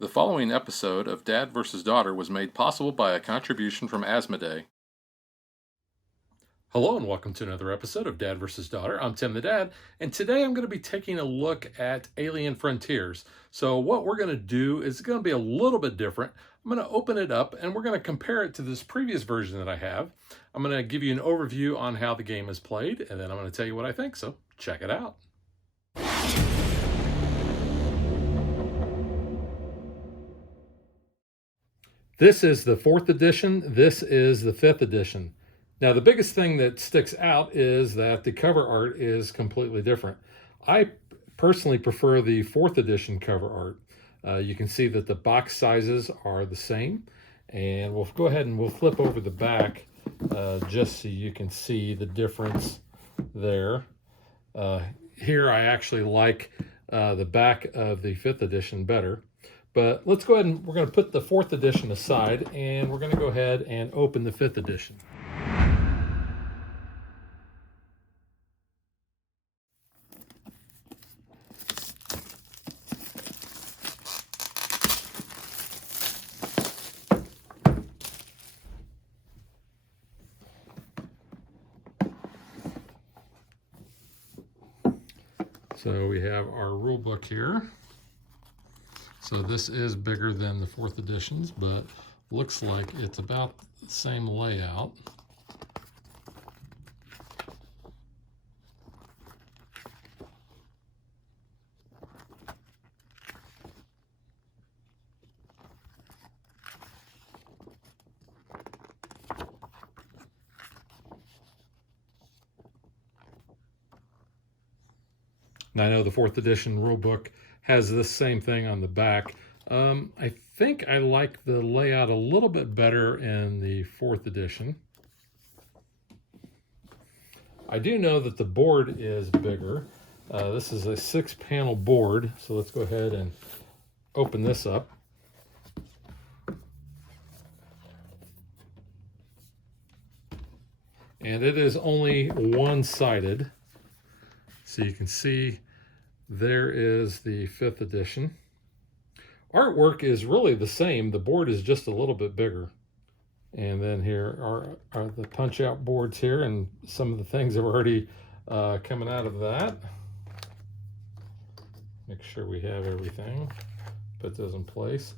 The following episode of Dad vs. Daughter was made possible by a contribution from Asmodee. Hello and welcome to another episode of Dad vs. Daughter. I'm Tim the Dad, and today I'm going to be taking a look at Alien Frontiers. So what we're going to do is going to be a little bit different. I'm going to open it up and we're going to compare it to this previous version that I have. I'm going to give you an overview on how the game is played, and then I'm going to tell you what I think, so check it out. This is the 4th edition. This is the 5th edition. Now, the biggest thing that sticks out is that the cover art is completely different. I personally prefer the 4th edition cover art. You can see that the box sizes are the same. And we'll go ahead and we'll flip over the back just so you can see the difference there. Here I actually like the back of the 5th edition better. But let's go ahead and we're going to put the 4th edition aside, and we're going to go ahead and open the 5th edition. So we have our rule book here. So this is bigger than the 4th editions, but looks like it's about the same layout. Now I know the 4th edition rulebook has this same thing on the back. I think I like the layout a little bit better in the 4th edition. I do know that the board is bigger. This is a 6-panel board, so let's go ahead and open this up. And it is only one-sided. So you can see there is the 5th edition. Artwork is really the same. The board is just a little bit bigger. And then here are the punch-out boards here, and some of the things are already coming out of that. Make sure we have everything. Put those in place.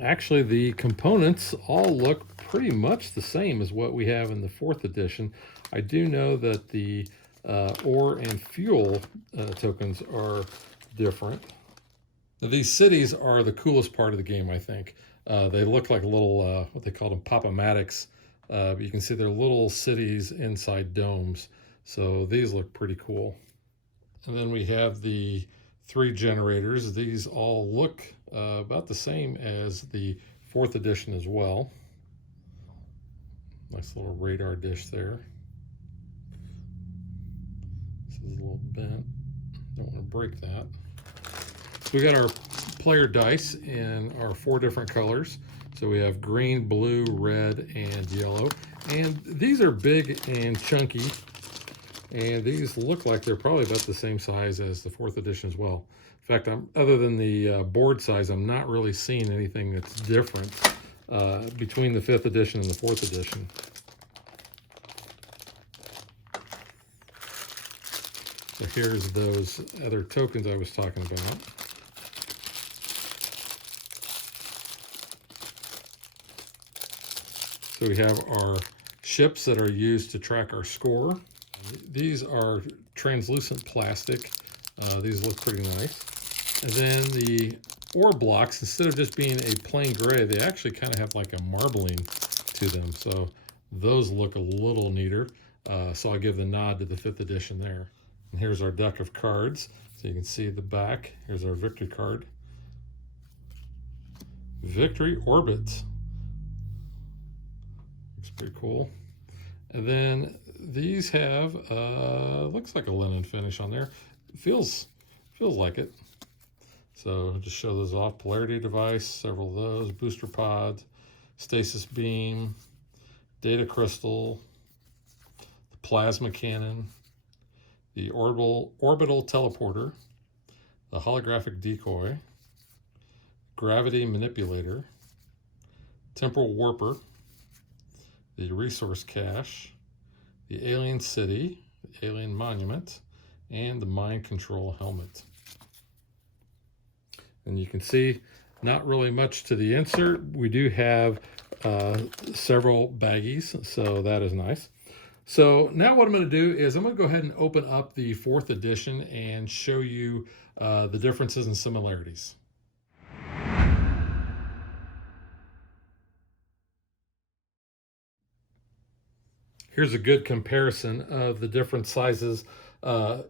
Actually, the components all look pretty much the same as what we have in the 4th edition. I do know that the ore and fuel tokens are different. Now, these cities are the coolest part of the game, I think. They look like little, what they call them, pop-o-matics. But you can see they're little cities inside domes. So these look pretty cool. And then we have the 3 generators. These all look about the same as the 4th edition as well. Nice little radar dish there. This is a little bent. Don't want to break that. So we got our player dice in our 4 different colors. So we have green, blue, red, and yellow. And these are big and chunky. And these look like they're probably about the same size as the 4th edition as well. In fact, other than the board size, I'm not really seeing anything that's different between the 5th edition and the 4th edition. So here's those other tokens I was talking about. So we have our ships that are used to track our score. These are translucent plastic. These look pretty nice. And then the ore blocks, instead of just being a plain gray, they actually kind of have like a marbling to them. So those look a little neater. So I'll give the nod to the 5th edition there. And here's our deck of cards. So you can see the back. Here's our victory card. Victory Orbit. Looks pretty cool. And then these have, looks like a linen finish on there. Feels like it. So just show those off. Polarity device, several of those. Booster pod, stasis beam, data crystal, the plasma cannon, the orbital teleporter, the holographic decoy, gravity manipulator, temporal warper, the resource cache, the alien city, the alien monument, and the mind control helmet. And you can see not really much to the insert. We do have several baggies, so that is nice. So now what I'm going to do is I'm going to go ahead and open up the 4th edition and show you the differences and similarities. Here's a good comparison of the different sizes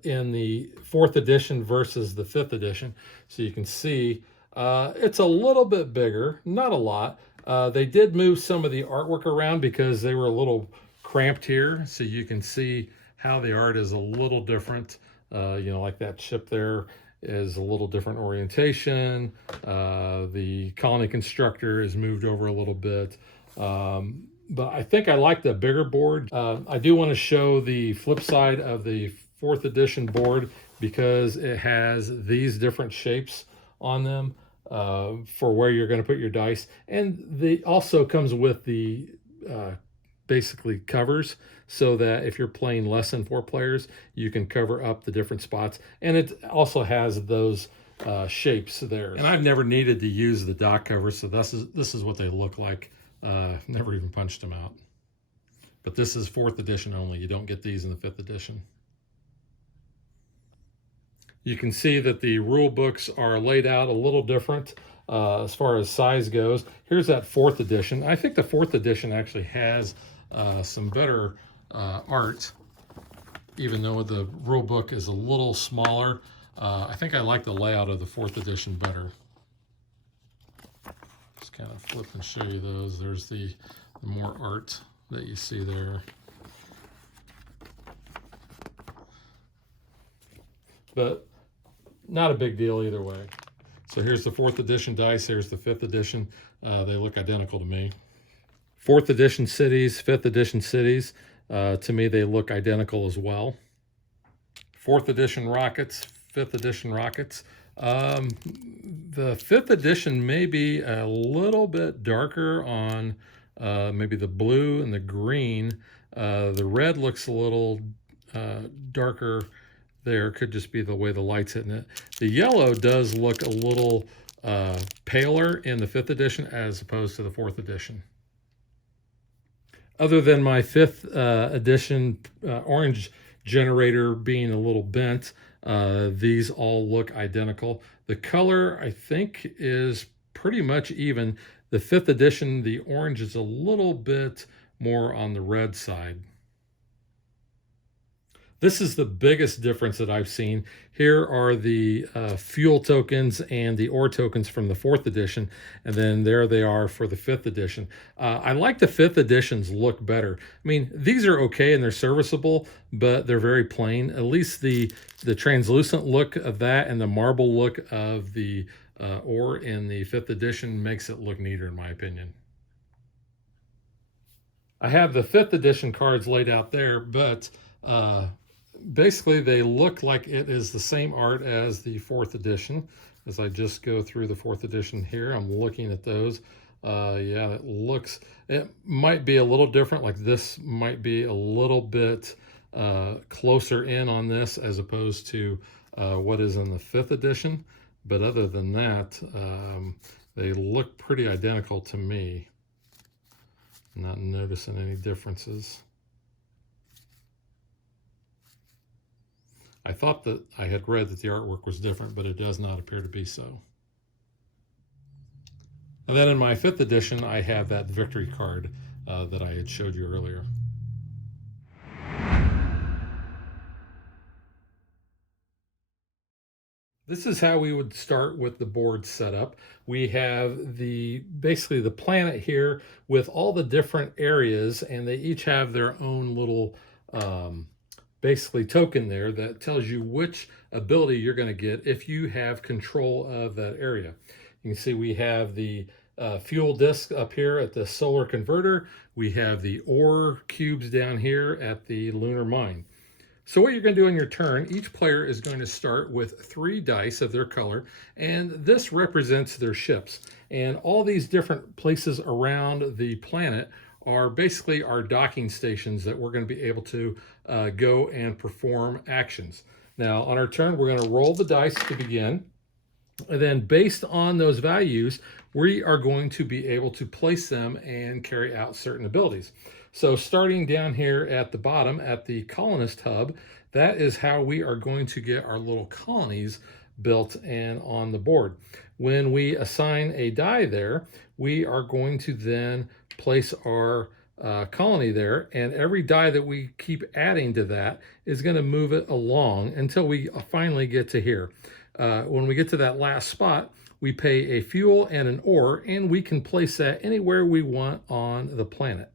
in the 4th edition versus the 5th edition. So you can see it's a little bit bigger, not a lot. They did move some of the artwork around because they were a little cramped here. So you can see how the art is a little different. You know, like that ship there is a little different orientation. The colony constructor is moved over a little bit. But I think I like the bigger board. I do want to show the flip side of the 4th edition board because it has these different shapes on them for where you're going to put your dice. And the also comes with the basically covers so that if you're playing less than 4 players, you can cover up the different spots. And it also has those shapes there. And I've never needed to use the dock covers, so this is what they look like. Never even punched them out. But this is 4th edition only. You don't get these in the 5th edition. You can see that the rule books are laid out a little different as far as size goes. Here's that 4th edition. I think the 4th edition actually has some better art, even though the rule book is a little smaller. I think I like the layout of the 4th edition better. Just kind of flip and show you those. There's the more art that you see there. But not a big deal either way. So here's the 4th edition dice. Here's the 5th edition. They look identical to me. 4th edition cities, 5th edition cities. To me, they look identical as well. 4th edition rockets, 5th edition rockets. The 5th edition may be a little bit darker on maybe the blue and the green. The red looks a little darker there. Could just be the way the light's hitting it. The yellow does look a little paler in the 5th edition as opposed to the 4th edition. Other than my 5th edition orange generator being a little bent, these all look identical. The color, I think, is pretty much even. The 5th edition, the orange is a little bit more on the red side. This is the biggest difference that I've seen. Here are the fuel tokens and the ore tokens from the 4th edition, and then there they are for the 5th edition. I like the 5th editions look better. I mean, these are okay and they're serviceable, but they're very plain. At least the translucent look of that and the marble look of the ore in the 5th edition makes it look neater in my opinion. I have the 5th edition cards laid out there, but basically they look like it is the same art as the 4th edition. As I just go through the 4th edition here, I'm looking at those. Yeah, it might be a little different. Like this might be a little bit closer in on this as opposed to what is in the 5th edition. But other than that, they look pretty identical to me. I'm not noticing any differences. I thought that I had read that the artwork was different, but it does not appear to be so. And then in my 5th edition, I have that victory card that I had showed you earlier. This is how we would start with the board setup. We have basically the planet here with all the different areas, and they each have their own little basically token there that tells you which ability you're going to get if you have control of that area. You can see we have the fuel disk up here at the solar converter. We have the ore cubes down here at the lunar mine. So what you're going to do in your turn, each player is going to start with 3 dice of their color, and this represents their ships. And all these different places around the planet are basically our docking stations that we're going to be able to go and perform actions. Now, on our turn, we're going to roll the dice to begin. And then based on those values, we are going to be able to place them and carry out certain abilities. So starting down here at the bottom at the colonist hub, that is how we are going to get our little colonies built and on the board. When we assign a die there, we are going to then place our colony there, and every die that we keep adding to that is going to move it along until we finally get to here. When we get to that last spot, we pay a fuel and an ore, and we can place that anywhere we want on the planet.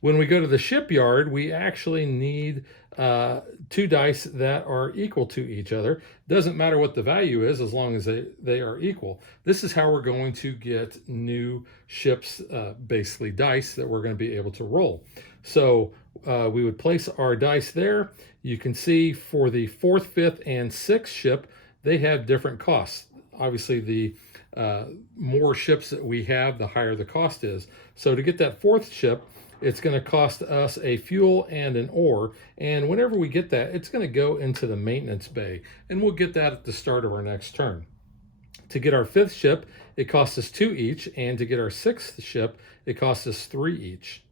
When we go to the shipyard, we actually need 2 dice that are equal to each other. Doesn't matter what the value is as long as they are equal. This is how we're going to get new ships, basically dice that we're going to be able to roll. So we would place our dice there. You can see for the 4th, 5th, and 6th ship, they have different costs. Obviously, the more ships that we have, the higher the cost is. So to get that 4th ship, it's going to cost us a fuel and an ore, and whenever we get that, it's going to go into the maintenance bay, and we'll get that at the start of our next turn. To get our 5th ship, it costs us 2 each, and to get our 6th ship, it costs us 3 each.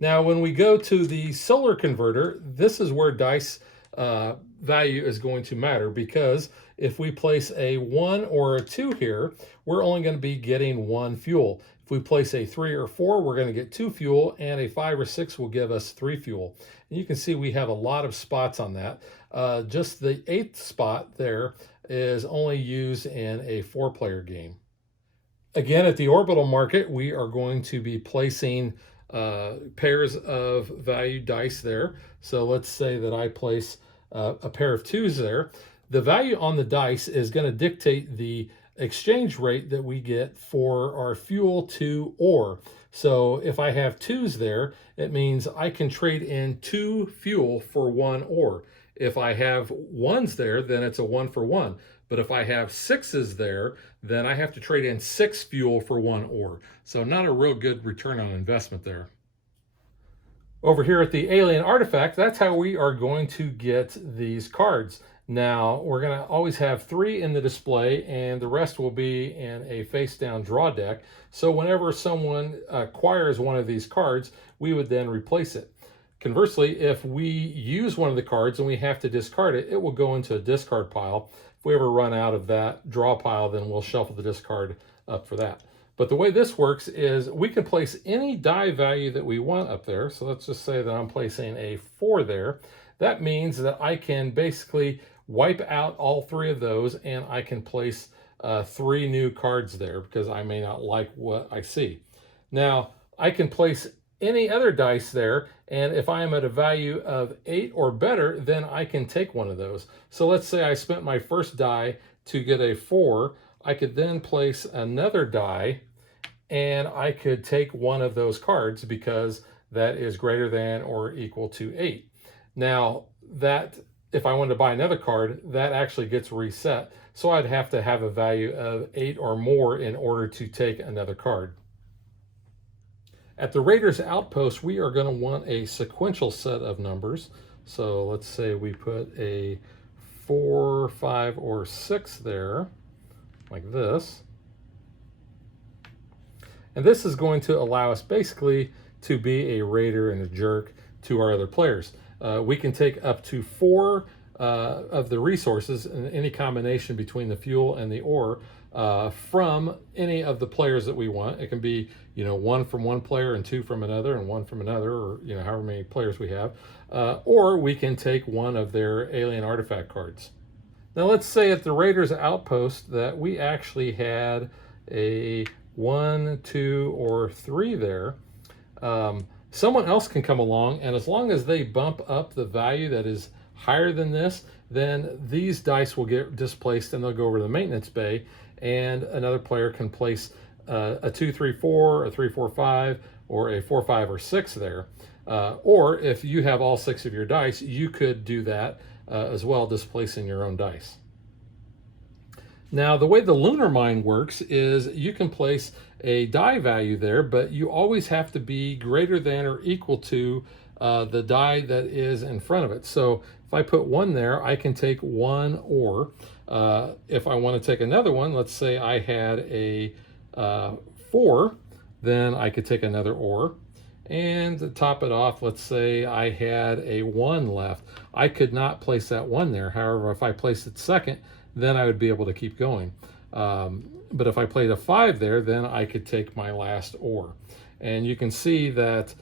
Now, when we go to the solar converter, this is where dice value is going to matter, because if we place a 1 or a 2 here, we're only going to be getting 1 fuel. If we place a 3 or 4, we're going to get 2 fuel, and a 5 or 6 will give us 3 fuel. And you can see we have a lot of spots on that. Just the 8th spot there is only used in a 4-player game. Again, at the orbital market, we are going to be placing pairs of value dice there. So let's say that I place a pair of 2s there. The value on the dice is going to dictate the exchange rate that we get for our fuel to ore. So if I have 2s there, it means I can trade in 2 fuel for 1 ore. If I have 1s there, then it's a 1 for 1. But if I have 6s there, then I have to trade in 6 fuel for 1 ore. So not a real good return on investment there. Over here at the alien artifact, that's how we are going to get these cards. Now, we're going to always have 3 in the display, and the rest will be in a face-down draw deck. So whenever someone acquires one of these cards, we would then replace it. Conversely, if we use one of the cards and we have to discard it, it will go into a discard pile. If we ever run out of that draw pile, then we'll shuffle the discard up for that. But the way this works is we can place any die value that we want up there. So let's just say that I'm placing a 4 there. That means that I can basically wipe out all 3 of those, and I can place 3 new cards there because I may not like what I see. Now, I can place any other dice there, and if I am at a value of 8 or better, then I can take one of those. So let's say I spent my first die to get a 4. I could then place another die, and I could take one of those cards because that is greater than or equal to 8. Now, that if I wanted to buy another card, that actually gets reset. So I'd have to have a value of 8 or more in order to take another card. At the Raiders Outpost, we are going to want a sequential set of numbers. So let's say we put a 4, 5, or 6 there, like this. And this is going to allow us basically to be a raider and a jerk to our other players. We can take up to 4 of the resources in any combination between the fuel and the ore from any of the players that we want. It can be, 1 from one player and 2 from another and 1 from another, or however many players we have. Or we can take one of their alien artifact cards. Now let's say at the Raiders Outpost that we actually had a 1, 2, or 3 there. Someone else can come along, and as long as they bump up the value that is higher than this, then these dice will get displaced and they'll go over to the maintenance bay, and another player can place a 2, 3, 4, a 3, 4, 5, or a 4, 5, or 6 there. Or if you have all 6 of your dice, you could do that as well, displacing your own dice. Now, the way the lunar mine works is you can place a die value there, but you always have to be greater than or equal to the die that is in front of it. So if I put 1 there, I can take 1 ore. If I want to take another one, let's say I had a 4, then I could take another ore. And to top it off, let's say I had a 1 left. I could not place that 1 there. However, if I placed it second, then I would be able to keep going. But if I played a 5 there, then I could take my last ore. And you can see that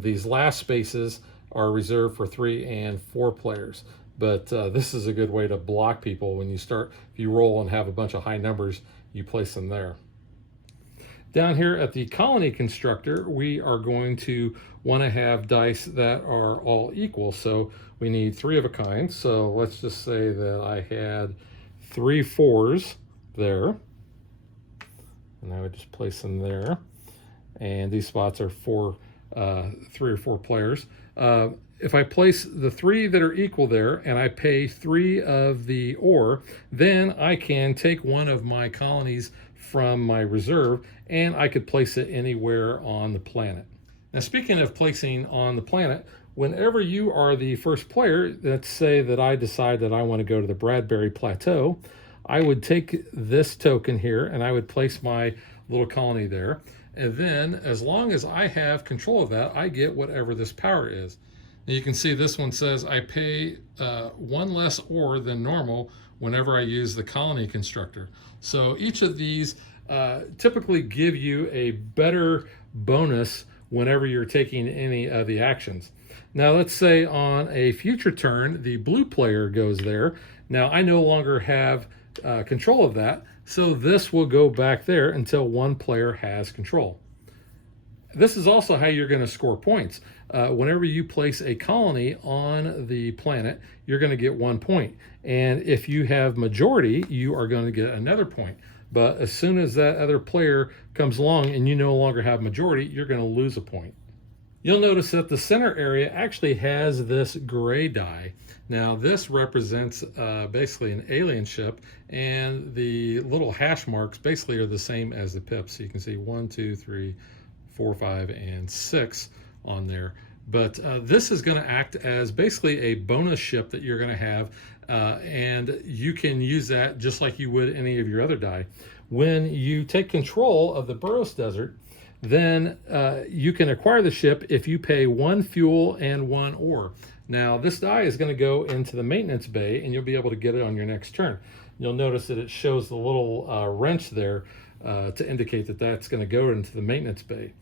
these last spaces are reserved for 3 and 4 players. But this is a good way to block people when you start. If you roll and have a bunch of high numbers, you place them there. Down here at the colony constructor, we are going to want to have dice that are all equal. So we need 3 of a kind. So let's just say that I had 3 4s there. And I would just place them there. And these spots are for 3 or 4 players. If I place the 3 that are equal there and I pay 3 of the ore, then I can take 1 of my colonies from my reserve and I could place it anywhere on the planet. Now, speaking of placing on the planet, whenever you are the first player, let's say that I decide that I want to go to the Bradbury Plateau, I would take this token here and I would place my little colony there. And then as long as I have control of that, I get whatever this power is. Now you can see this one says I pay 1 less ore than normal whenever I use the colony constructor. So each of these typically give you a better bonus whenever you're taking any of the actions. Now let's say on a future turn, the blue player goes there. Now I no longer have control of that, so this will go back there until 1 player has control. This is also how you're going to score points. Whenever you place a colony on the planet, you're going to get 1 point. And if you have majority, you are going to get another point. But as soon as that other player comes along and you no longer have majority, you're going to lose a point. You'll notice that the center area actually has this gray die. Now this represents basically an alien ship, and the little hash marks basically are the same as the pips. So you can see 1, 2, 3, 4, 5, and 6 on there. But this is going to act as basically a bonus ship that you're going to have, and you can use that just like you would any of your other die. When you take control of the Burros Desert, then you can acquire the ship if you pay 1 fuel and 1 ore. Now this die is going to go into the maintenance bay and you'll be able to get it on your next turn. You'll notice that it shows the little wrench there to indicate that that's going to go into the maintenance bay.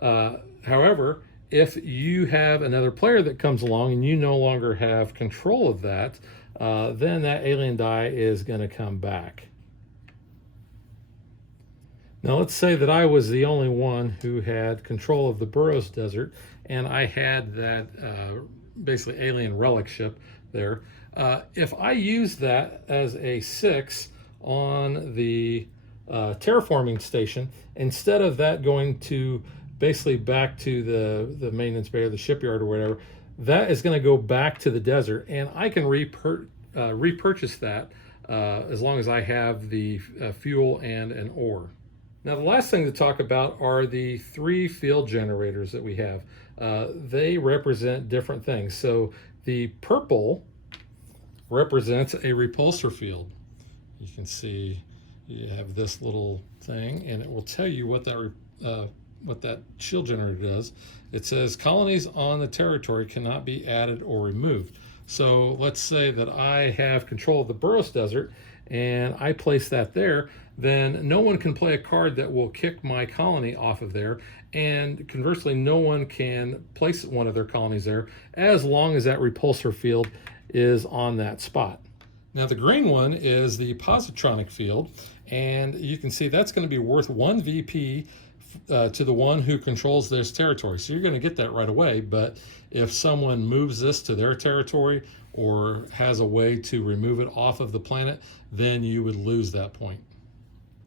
However, if you have another player that comes along and you no longer have control of that, then that alien die is going to come back. Now let's say that I was the only one who had control of the Burros Desert and I had that basically alien relic ship there. If I use that as a 6 on the terraforming station, instead of that going to basically back to the maintenance bay or the shipyard or whatever, that is going to go back to the desert, and I can repurchase that as long as I have the fuel and an ore. Now the last thing to talk about are the 3 field generators that we have. They represent different things. So the purple represents a repulsor field. You can see you have this little thing and it will tell you what that shield generator does. It says colonies on the territory cannot be added or removed. So let's say that I have control of the Burros Desert and I place that there, then no one can play a card that will kick my colony off of there, and conversely no one can place one of their colonies there as long as that repulsor field is on that spot. Now the green one is the positronic field, and you can see that's going to be worth 1 VP to the one who controls this territory. So you're going to get that right away, but if someone moves this to their territory or has a way to remove it off of the planet, then you would lose that point.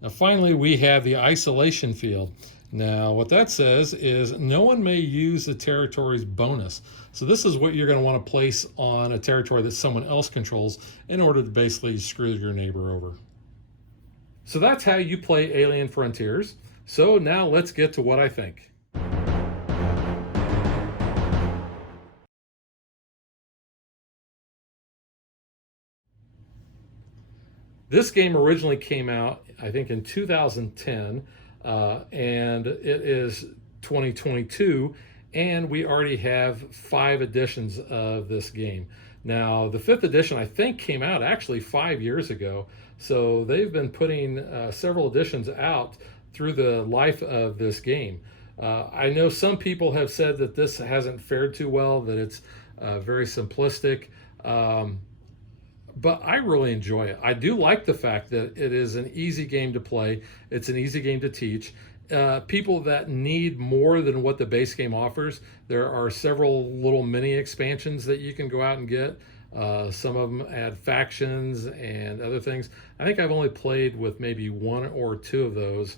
Now finally, we have the isolation field. Now, what that says is no one may use the territory's bonus. So this is what you're going to want to place on a territory that someone else controls in order to basically screw your neighbor over. So that's how you play Alien Frontiers. So now let's get to what I think. This game originally came out, I think, in 2010, and it is 2022, and we already have 5 editions of this game. Now, the 5th edition, I think, came out actually 5 years ago, so they've been putting several editions out through the life of this game. I know some people have said that this hasn't fared too well, that it's very simplistic. But I really enjoy it. I do like the fact that it is an easy game to play. It's an easy game to teach. People that need more than what the base game offers, there are several little mini expansions that you can go out and get. Some of them add factions and other things. I think I've only played with maybe 1 or 2 of those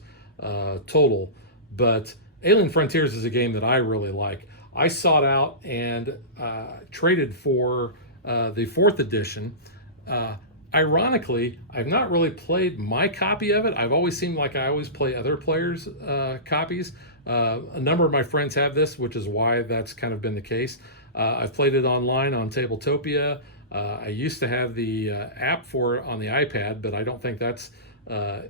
total. But Alien Frontiers is a game that I really like. I sought out and traded for the 4th edition. Ironically, I've not really played my copy of it. I've always seemed like I always play other players' copies. A number of my friends have this, which is why that's kind of been the case. I've played it online on Tabletopia. I used to have the app for it on the iPad, but I don't think that's I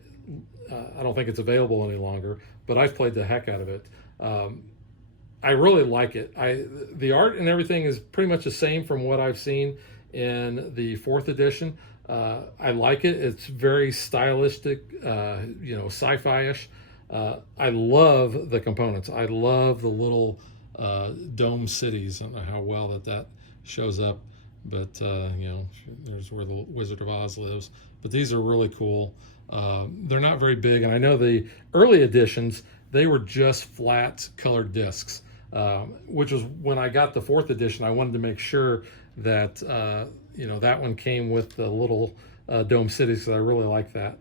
don't think it's available any longer. But I've played the heck out of it. I really like it. The art and everything is pretty much the same from what I've seen in the 4th edition. I like it. It's very stylistic, sci-fi-ish. I love the components. I love the little dome cities. I don't know how well that shows up, but there's where the Wizard of Oz lives. But these are really cool. They're not very big, and I know the early editions, they were just flat colored discs, which was when I got the 4th edition. I wanted to make sure that that one came with the little dome cities, because I really like that.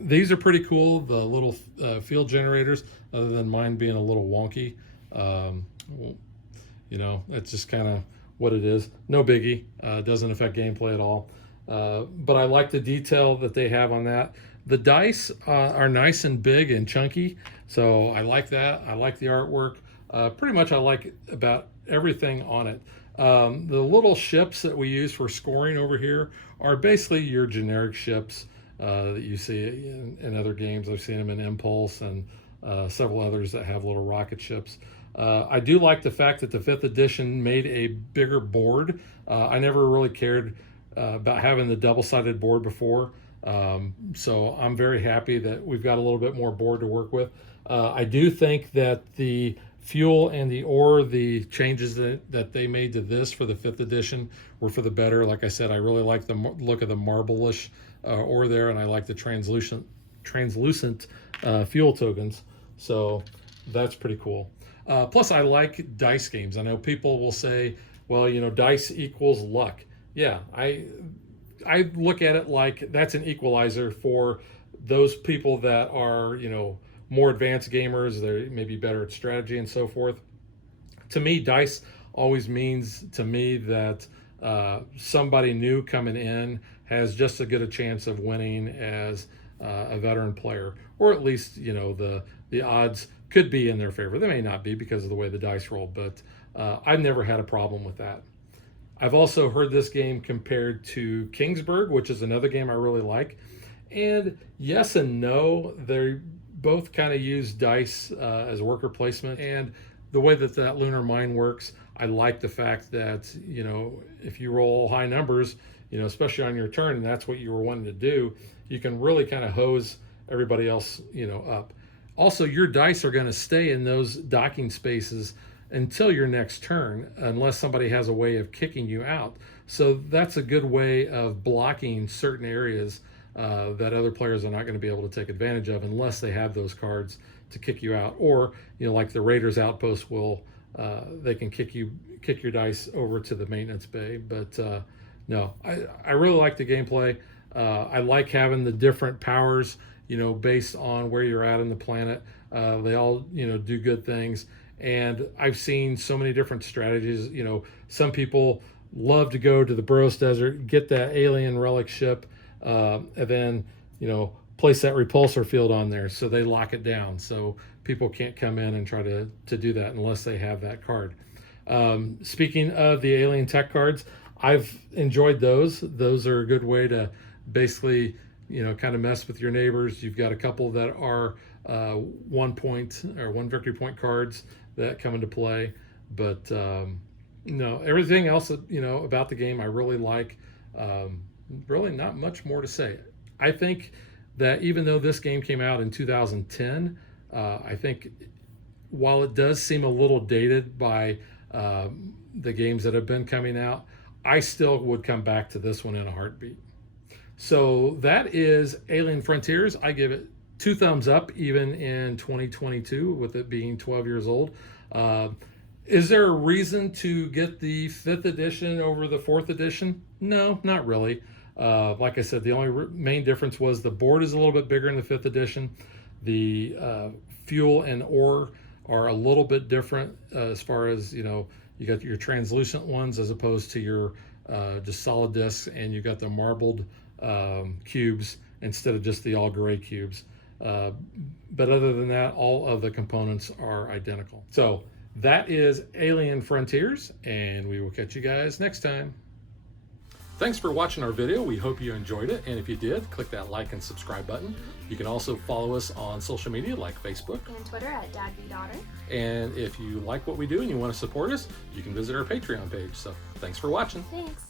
These are pretty cool, the little field generators, other than mine being a little wonky. That's just kind of what it is. No biggie. Doesn't affect gameplay at all. But I like the detail that they have on that. The dice are nice and big and chunky, so I like that. I like the artwork. Pretty much I like about everything on it. The little ships that we use for scoring over here are basically your generic ships that you see in other games. I've seen them in Impulse and several others that have little rocket ships. I do like the fact that the 5th edition made a bigger board. I never really cared about having the double-sided board before, so I'm very happy that we've got a little bit more board to work with. I do think that the fuel and the ore, the changes that they made to this for the 5th edition were for the better. Like I said, I really like the look of the marble-ish ore there, and I like the translucent fuel tokens. So that's pretty cool. Plus, I like dice games. I know people will say, well, dice equals luck. Yeah, I look at it like that's an equalizer for those people that are, more advanced gamers. They're maybe better at strategy and so forth. To me, dice always means to me that somebody new coming in has just as good a chance of winning as a veteran player, or at least the odds could be in their favor. They may not be because of the way the dice roll, but I've never had a problem with that. I've also heard this game compared to Kingsburg, which is another game I really like. And yes and no, they both kind of use dice as worker placement. And the way that lunar mine works, I like the fact that, if you roll high numbers, especially on your turn, and that's what you were wanting to do, you can really kind of hose everybody else, up. Also, your dice are going to stay in those docking spaces until your next turn, unless somebody has a way of kicking you out. So that's a good way of blocking certain areas that other players are not going to be able to take advantage of unless they have those cards to kick you out. Or, like the Raiders outpost will, they can kick your dice over to the maintenance bay. But no, I really like the gameplay. I like having the different powers. based on where you're at in the planet. They all, do good things. And I've seen so many different strategies. Some people love to go to the Boros Desert, get that alien relic ship, and then, place that repulsor field on there so they lock it down. So people can't come in and try to do that unless they have that card. Speaking of the alien tech cards, I've enjoyed those. Those are a good way to basically, kind of mess with your neighbors. You've got a couple that are 1 point or 1 victory point cards that come into play. But no, everything else, about the game I really like. Really not much more to say. I think that even though this game came out in 2010, I think while it does seem a little dated by the games that have been coming out, I still would come back to this one in a heartbeat. So that is Alien Frontiers. I give it 2 thumbs up, even in 2022, with it being 12 years old. Is there a reason to get the 5th edition over the 4th edition? No, not really. Like I said, the only main difference was the board is a little bit bigger in the 5th edition. The fuel and ore are a little bit different as far as, you got your translucent ones as opposed to your just solid discs, and you got the marbled cubes instead of just the all gray cubes. But other than that, all of the components are identical. So that is Alien Frontiers, and we will catch you guys next time. Thanks for watching our video. We hope you enjoyed it. And if you did, click that like and subscribe button. You can also follow us on social media like Facebook and Twitter at DadBeDaughter. And if you like what we do and you want to support us, you can visit our Patreon page. So thanks for watching. Thanks.